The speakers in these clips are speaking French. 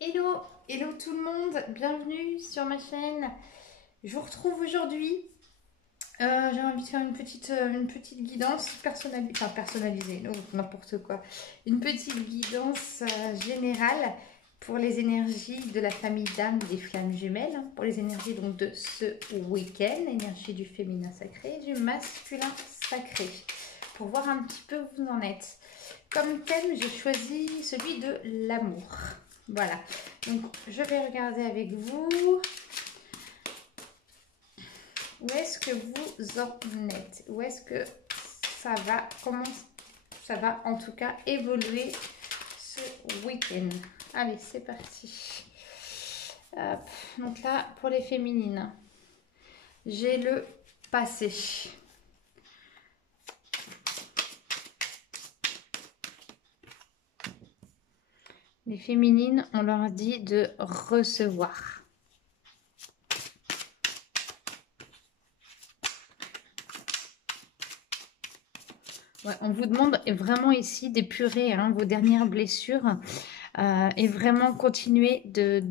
Hello, hello tout le monde, bienvenue sur ma chaîne. Je vous retrouve aujourd'hui. J'ai envie de faire une petite guidance personnalisée, enfin personnalisée, non, n'importe quoi. Une petite guidance générale pour les énergies de la famille d'âme des flammes jumelles, hein, pour les énergies donc de ce week-end, énergie du féminin sacré et du masculin sacré, pour voir un petit peu où vous en êtes. Comme thème, j'ai choisi celui de l'amour. Voilà, donc je vais regarder avec vous où est-ce que vous en êtes, où est-ce que ça va, comment ça va en tout cas évoluer ce week-end. Allez, c'est parti. Hop. Donc là, pour les féminines, j'ai le passé. Les féminines, on leur dit de recevoir. Ouais, on vous demande vraiment ici d'épurer vos dernières blessures et vraiment continuer de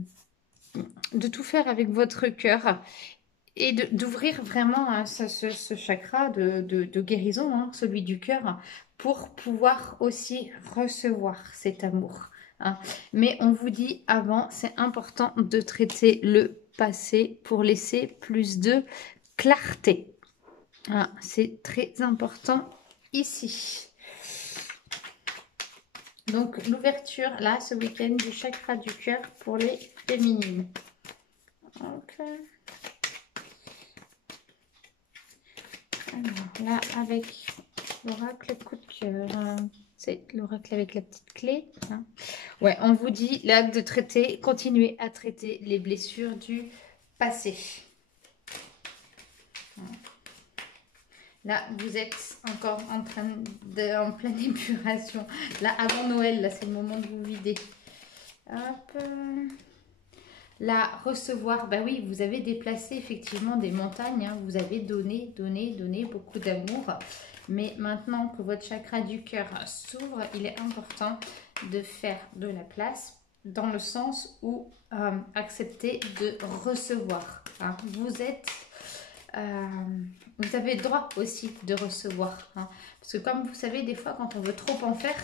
tout faire avec votre cœur et d'ouvrir vraiment ce chakra de guérison, celui du cœur, pour pouvoir aussi recevoir cet amour. Mais on vous dit avant, c'est important de traiter le passé pour laisser plus de clarté. C'est très important ici. Donc l'ouverture là ce week-end du chakra du cœur pour les féminines. Ok. Alors là avec l'oracle coup de cœur, c'est l'oracle avec la petite clé. Ouais, on vous dit là de traiter, continuer à traiter les blessures du passé. Là, vous êtes encore en pleine épuration. Là, avant Noël, là, c'est le moment de vous vider. Hop. Là, recevoir, bah oui, vous avez déplacé effectivement des montagnes. Vous avez donné beaucoup d'amour. Mais maintenant que votre chakra du cœur s'ouvre, il est important de faire de la place dans le sens où accepter de recevoir. Vous êtes... vous avez le droit aussi de recevoir. Parce que comme vous savez, des fois, quand on veut trop en faire,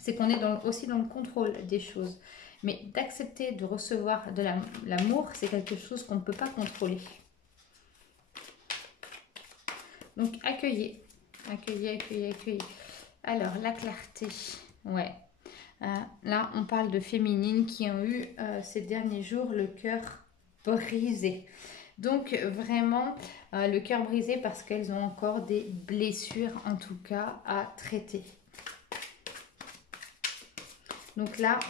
c'est qu'on est aussi dans le contrôle des choses. Mais d'accepter de recevoir de l'amour, c'est quelque chose qu'on ne peut pas contrôler. Donc, accueillez. Accueillez. Alors, la clarté. Ouais. Là, on parle de féminines qui ont eu ces derniers jours le cœur brisé. Donc vraiment le cœur brisé parce qu'elles ont encore des blessures en tout cas à traiter. Donc là,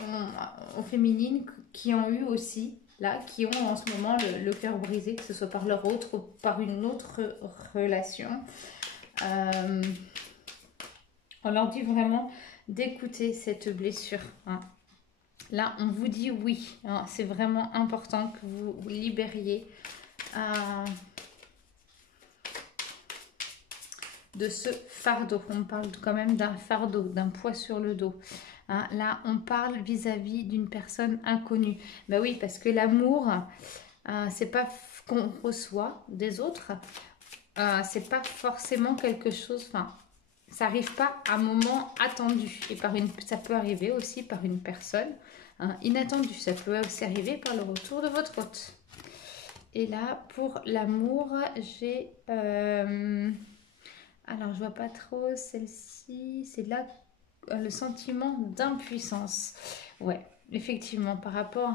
aux féminines qui ont eu aussi, là, qui ont en ce moment le cœur brisé, que ce soit par leur autre ou par une autre relation. On leur dit vraiment d'écouter cette blessure. Là, on vous dit oui. C'est vraiment important que vous libériez de ce fardeau. On parle quand même d'un fardeau, d'un poids sur le dos. Là, on parle vis-à-vis d'une personne inconnue. Ben oui, parce que l'amour, c'est pas qu'on reçoit des autres. C'est pas forcément quelque chose... Enfin, ça n'arrive pas à un moment attendu. Et ça peut arriver aussi par une personne inattendue. Ça peut aussi arriver par le retour de votre hôte. Et là, pour l'amour, j'ai... alors, je vois pas trop celle-ci. C'est là le sentiment d'impuissance. Ouais, effectivement, par rapport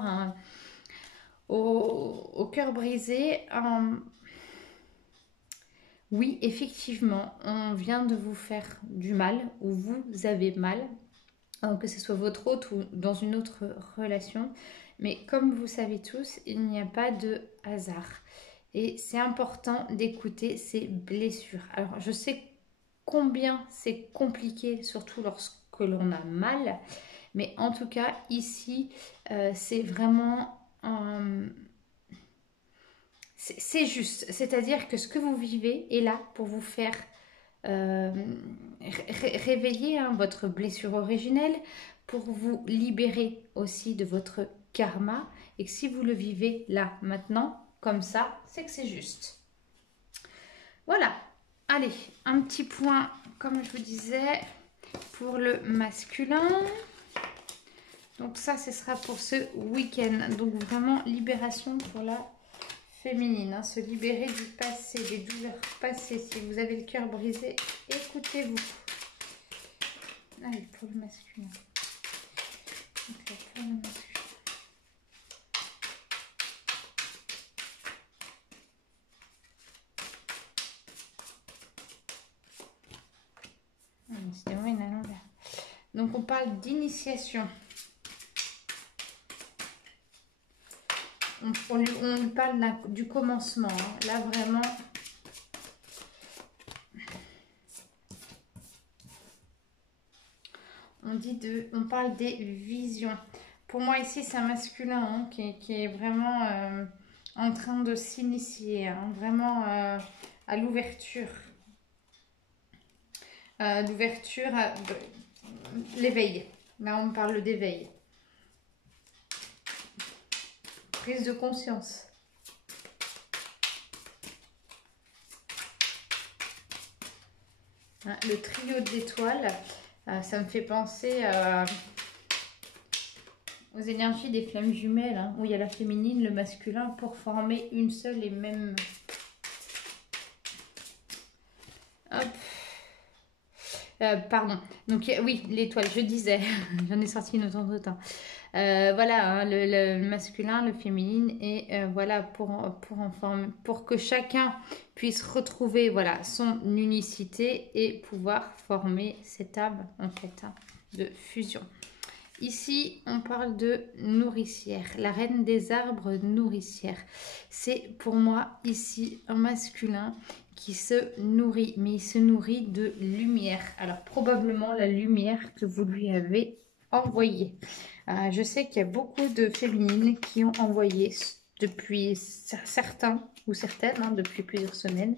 au cœur brisé. Oui, effectivement, on vient de vous faire du mal ou vous avez mal, que ce soit votre hôte ou dans une autre relation. Mais comme vous savez tous, il n'y a pas de hasard. Et c'est important d'écouter ces blessures. Alors, je sais combien c'est compliqué, surtout lorsque l'on a mal. Mais en tout cas, ici, c'est vraiment... c'est juste. C'est-à-dire que ce que vous vivez est là pour vous faire réveiller votre blessure originelle, pour vous libérer aussi de votre karma et que si vous le vivez là, maintenant, comme ça, c'est que c'est juste. Voilà. Allez, un petit point, comme je vous disais, pour le masculin. Donc ça, ce sera pour ce week-end. Donc vraiment, libération pour la féminine. Hein. Se libérer du passé, des douleurs passées. Si vous avez le cœur brisé, écoutez-vous. Allez, pour le masculin. Donc là, pour le masculin. Donc on parle d'initiation. On lui parle du commencement. Hein. Là vraiment. On parle des visions. Pour moi ici c'est un masculin hein, qui est vraiment en train de s'initier. Hein, vraiment à l'ouverture. L'ouverture, l'éveil. Là, on parle d'éveil. Prise de conscience. Le trio d'étoiles, ça me fait penser aux énergies des flammes jumelles, hein, où il y a la féminine, le masculin, pour former une seule et même... Hop. Pardon, donc oui, l'étoile, je disais, j'en ai sorti une autre temps. Voilà, hein, le masculin, le féminin, et voilà, pour que chacun puisse retrouver voilà, son unicité et pouvoir former cette âme, en fait, hein, de fusion. Ici, on parle de nourricière, la reine des arbres nourricière. C'est pour moi ici un masculin qui se nourrit, mais il se nourrit de lumière. Alors probablement la lumière que vous lui avez envoyée. Je sais qu'il y a beaucoup de féminines qui ont envoyé depuis certains ou certaines, hein, depuis plusieurs semaines,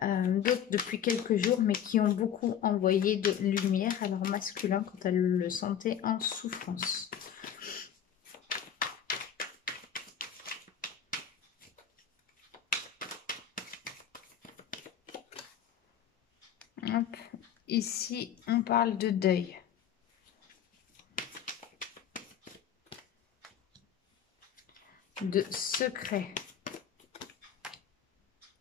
d'autres depuis quelques jours, mais qui ont beaucoup envoyé de lumière à leur masculin quand elles le sentaient en souffrance. Hop. Ici, on parle de deuil. De secret.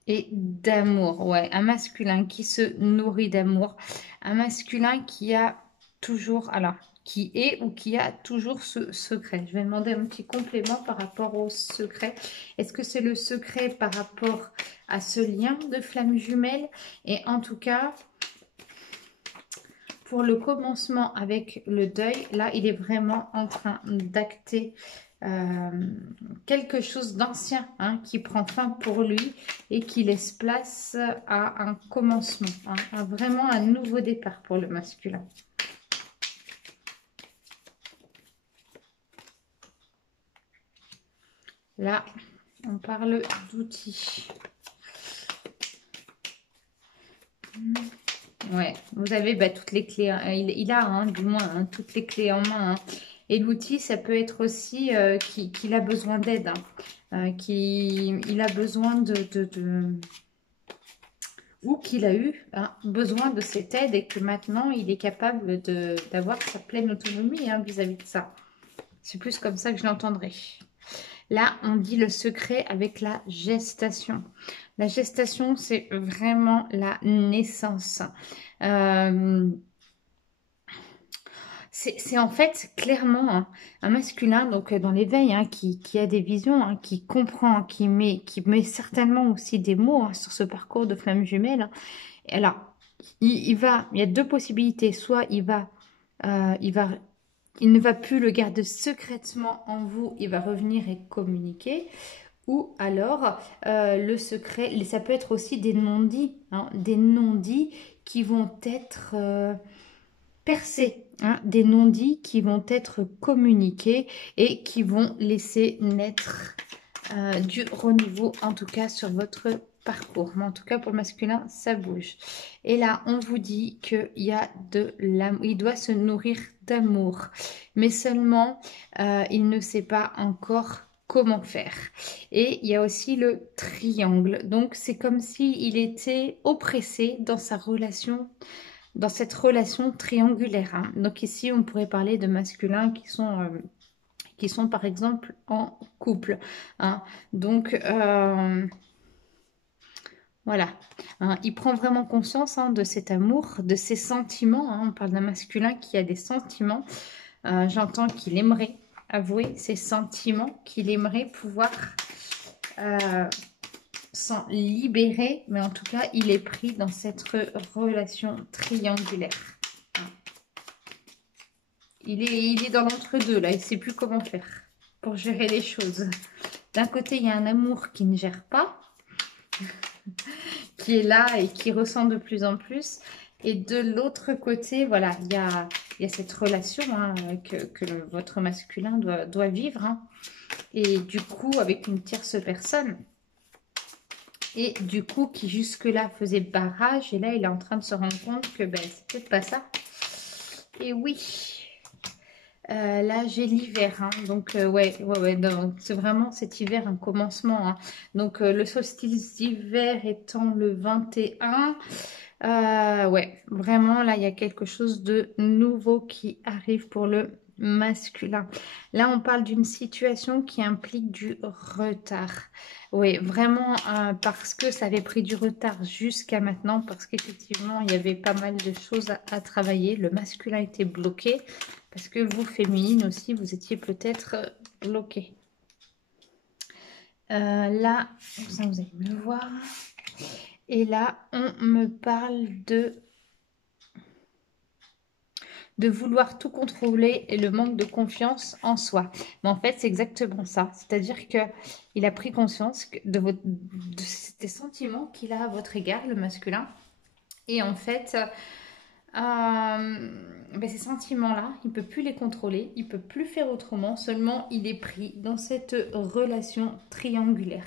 Et d'amour, ouais, un masculin qui se nourrit d'amour, un masculin qui a toujours, alors, qui est ou qui a toujours ce secret. Je vais demander un petit complément par rapport au secret. Est-ce que c'est le secret par rapport à ce lien de flamme jumelle? Et en tout cas, pour le commencement avec le deuil, là, il est vraiment en train d'acter quelque chose d'ancien hein, qui prend fin pour lui et qui laisse place à un commencement, hein, à vraiment un nouveau départ pour le masculin. Là, on parle d'outils. Ouais, vous avez toutes les clés. Hein, il a hein, du moins hein, toutes les clés en main. Hein. Et l'outil, ça peut être aussi qu'il a besoin d'aide. Hein, qu'il a besoin ou qu'il a eu hein, besoin de cette aide et que maintenant, il est capable d'avoir sa pleine autonomie hein, vis-à-vis de ça. C'est plus comme ça que je l'entendrai. Là, on dit le secret avec la gestation. La gestation, c'est vraiment la naissance. C'est en fait clairement hein, un masculin, donc dans l'éveil, hein, qui a des visions, hein, qui comprend, qui met certainement aussi des mots hein, sur ce parcours de flamme jumelle. Et alors, il y a deux possibilités. Soit il ne va plus le garder secrètement en vous, il va revenir et communiquer. Ou alors, le secret, ça peut être aussi des non-dits, hein, des non-dits qui vont être percés, hein, des non-dits qui vont être communiqués et qui vont laisser naître du renouveau, en tout cas sur votre parcours. Mais en tout cas, pour le masculin, ça bouge. Et là, on vous dit qu'il y a de l'amour. Il doit se nourrir d'amour. Mais seulement, il ne sait pas encore comment faire. Et il y a aussi le triangle. Donc, c'est comme s'il était oppressé dans sa relation, dans cette relation triangulaire, hein. Donc ici, on pourrait parler de masculins qui sont par exemple en couple, hein. Donc, voilà, hein, il prend vraiment conscience, hein, de cet amour, de ses sentiments, hein. On parle d'un masculin qui a des sentiments. J'entends qu'il aimerait avouer ses sentiments, qu'il aimerait pouvoir s'en libérer. Mais en tout cas, il est pris dans cette relation triangulaire. Il est dans l'entre-deux, là. Il ne sait plus comment faire pour gérer les choses. D'un côté, il y a un amour qui ne gère pas, qui est là et qui ressent de plus en plus. Et de l'autre côté, voilà, il y a cette relation, hein, que votre masculin doit vivre, hein. Et du coup, avec une tierce personne. Et du coup, qui jusque-là faisait barrage. Et là, il est en train de se rendre compte que ben, c'est peut-être pas ça. Et oui. Là, j'ai l'hiver, hein. Donc ouais, c'est vraiment cet hiver un commencement, hein. Donc le solstice d'hiver étant le 21, ouais, vraiment là, il y a quelque chose de nouveau qui arrive pour le masculin. Là, on parle d'une situation qui implique du retard. Oui, vraiment, parce que ça avait pris du retard jusqu'à maintenant, parce qu'effectivement, il y avait pas mal de choses à travailler. Le masculin était bloqué. Parce que vous, féminine aussi, vous étiez peut-être bloqué. Là, ça vous allez me voir. Et là, on me parle de vouloir tout contrôler et le manque de confiance en soi. Mais en fait, c'est exactement ça. C'est-à-dire qu'il a pris conscience de ces sentiments qu'il a à votre égard, le masculin. Et en fait... ben ces sentiments-là, il ne peut plus les contrôler, il ne peut plus faire autrement, seulement il est pris dans cette relation triangulaire.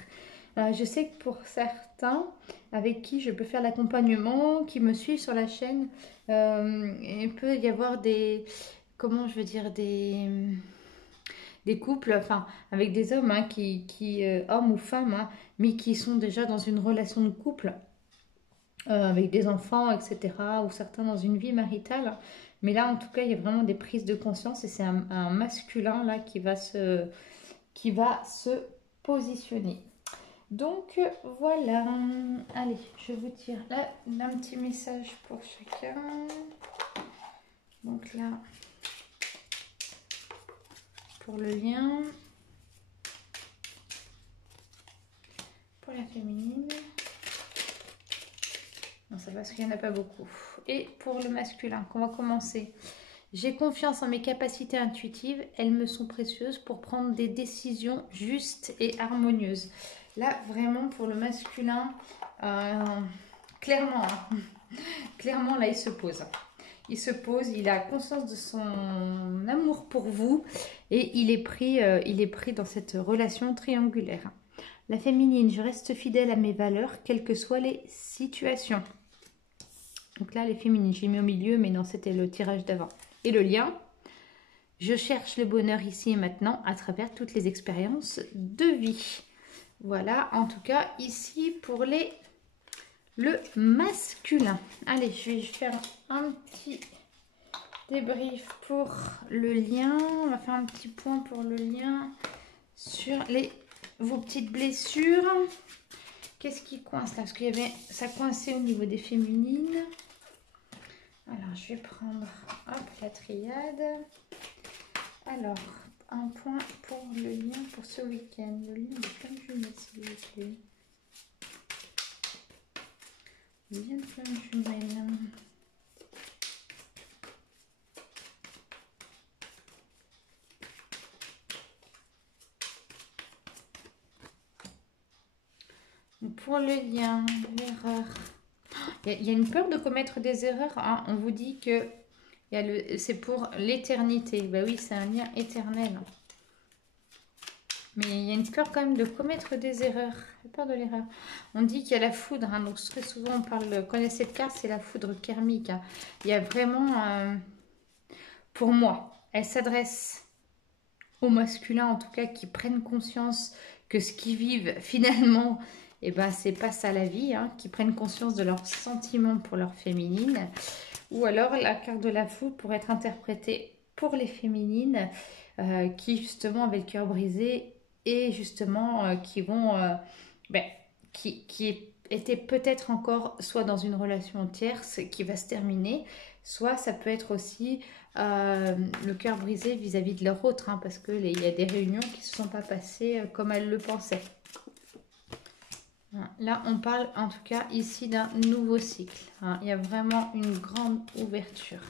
Je sais que pour certains avec qui je peux faire l'accompagnement, qui me suivent sur la chaîne, il peut y avoir comment je veux dire, des couples, enfin avec des hommes, hein, hommes ou femmes, hein, mais qui sont déjà dans une relation de couple. Avec des enfants, etc. Ou certains dans une vie maritale. Mais là, en tout cas, il y a vraiment des prises de conscience et c'est un masculin là qui va se positionner. Donc, voilà. Allez, je vous tire là un petit message pour chacun. Donc là, pour le lien. Pour la féminine. Non, ça va parce qu'il n'y en a pas beaucoup. Et pour le masculin, qu'on va commencer. J'ai confiance en mes capacités intuitives. Elles me sont précieuses pour prendre des décisions justes et harmonieuses. Là, vraiment, pour le masculin, clairement, hein, clairement, là, il se pose. Il se pose, il a conscience de son amour pour vous et il est pris dans cette relation triangulaire. La féminine, je reste fidèle à mes valeurs, quelles que soient les situations. Donc là, les féminines, j'ai mis au milieu, mais non, c'était le tirage d'avant. Et le lien, je cherche le bonheur ici et maintenant à travers toutes les expériences de vie. Voilà, en tout cas, ici pour le masculin. Allez, je vais faire un petit débrief pour le lien. On va faire un petit point pour le lien sur vos petites blessures. Qu'est-ce qui coince là? Parce qu'il y avait, ça coinçait au niveau des féminines. Alors, je vais prendre la triade. Alors, un point pour le lien pour ce week-end. Le lien de flamme jumelle, s'il vous plaît. Le lien de flamme jumelle. Pour le lien, l'erreur. Il y a une peur de commettre des erreurs, hein. On vous dit que c'est pour l'éternité. Ben oui, c'est un lien éternel. Mais il y a une peur quand même de commettre des erreurs. J'ai peur de l'erreur. On dit qu'il y a la foudre. Hein, donc très souvent, on parle, connaît cette carte, c'est la foudre karmique. Hein. Il y a vraiment, pour moi, elle s'adresse aux masculins, en tout cas, qui prennent conscience que ce qu'ils vivent, finalement, eh ben, c'est pas ça la vie. Hein, qui prennent conscience de leurs sentiments pour leur féminine. Ou alors, la carte de la foudre pourrait être interprétée pour les féminines qui, justement, avaient le cœur brisé et justement qui vont ben, qui étaient peut-être encore soit dans une relation tierce qui va se terminer, soit ça peut être aussi le cœur brisé vis-à-vis de leur autre, hein, parce qu'il y a des réunions qui ne se sont pas passées comme elles le pensaient. Là, on parle en tout cas ici d'un nouveau cycle. Hein. Il y a vraiment une grande ouverture.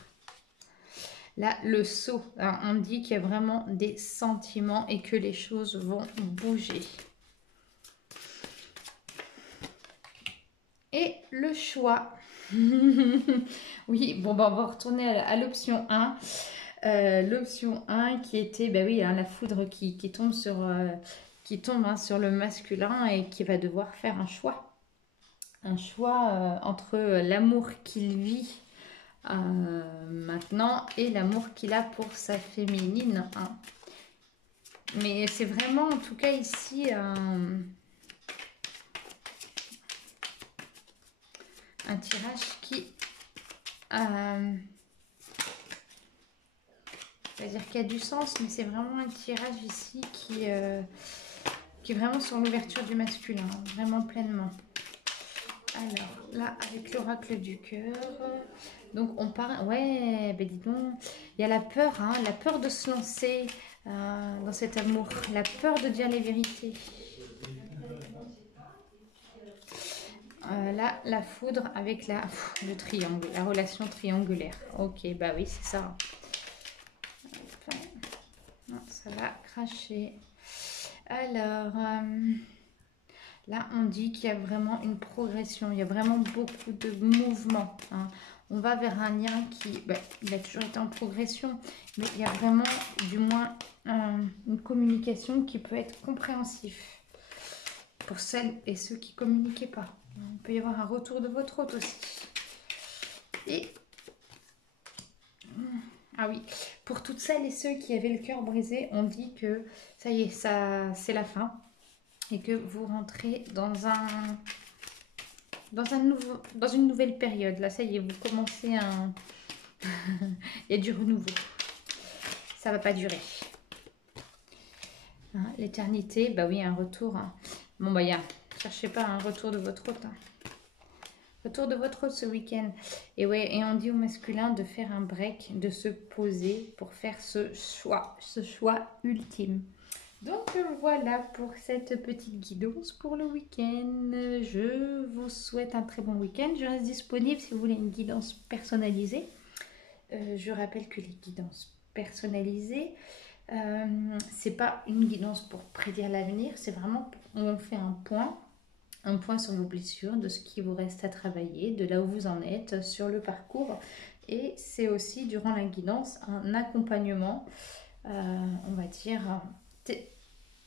Là, le saut, hein, on dit qu'il y a vraiment des sentiments et que les choses vont bouger. Et le choix. Oui, bon, bah, on va retourner à l'option 1. L'option 1 qui était, ben oui, hein, la foudre qui tombe sur, hein, sur le masculin et qui va devoir faire un choix. Un choix entre l'amour qu'il vit maintenant et l'amour qu'il a pour sa féminine. Hein. Mais c'est vraiment, en tout cas ici, un tirage qui... je vais dire qu'il y a du sens, mais c'est vraiment un tirage ici qui est vraiment sur l'ouverture du masculin, vraiment pleinement. Alors, là, avec l'oracle du cœur, donc on part... Ouais, ben dis donc, il y a la peur, hein, la peur de se lancer dans cet amour, la peur de dire les vérités. Là, la foudre avec le triangle, la relation triangulaire. Ok, bah oui, c'est ça. Non, ça va cracher. Alors, là, on dit qu'il y a vraiment une progression. Il y a vraiment beaucoup de mouvements. Hein. On va vers un lien qui, il a toujours été en progression, mais il y a vraiment, du moins, une communication qui peut être compréhensive pour celles et ceux qui ne communiquaient pas. Il peut y avoir un retour de votre hôte aussi. Et... Ah oui, pour toutes celles et ceux qui avaient le cœur brisé, on dit que ça y est, c'est la fin. Et que vous rentrez dans une nouvelle période. Là, ça y est, vous commencez un... Il y a du renouveau. Ça va pas durer. Hein, l'éternité, bah oui, un retour. Hein. Bon, bah, cherchez pas un retour de votre hôte. Hein. Retour de votre hôte ce week-end. Et ouais, et on dit au masculin de faire un break, de se poser pour faire ce choix ultime. Donc voilà pour cette petite guidance pour le week-end. Je vous souhaite un très bon week-end. Je reste disponible si vous voulez une guidance personnalisée. Je rappelle que les guidances personnalisées, c'est pas une guidance pour prédire l'avenir, c'est vraiment on fait un point sur vos blessures, de ce qui vous reste à travailler, de là où vous en êtes sur le parcours. Et c'est aussi durant la guidance un accompagnement, on va dire,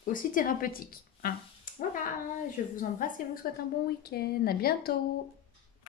aussi thérapeutique. Hein. Voilà, je vous embrasse et vous souhaite un bon week-end. À bientôt.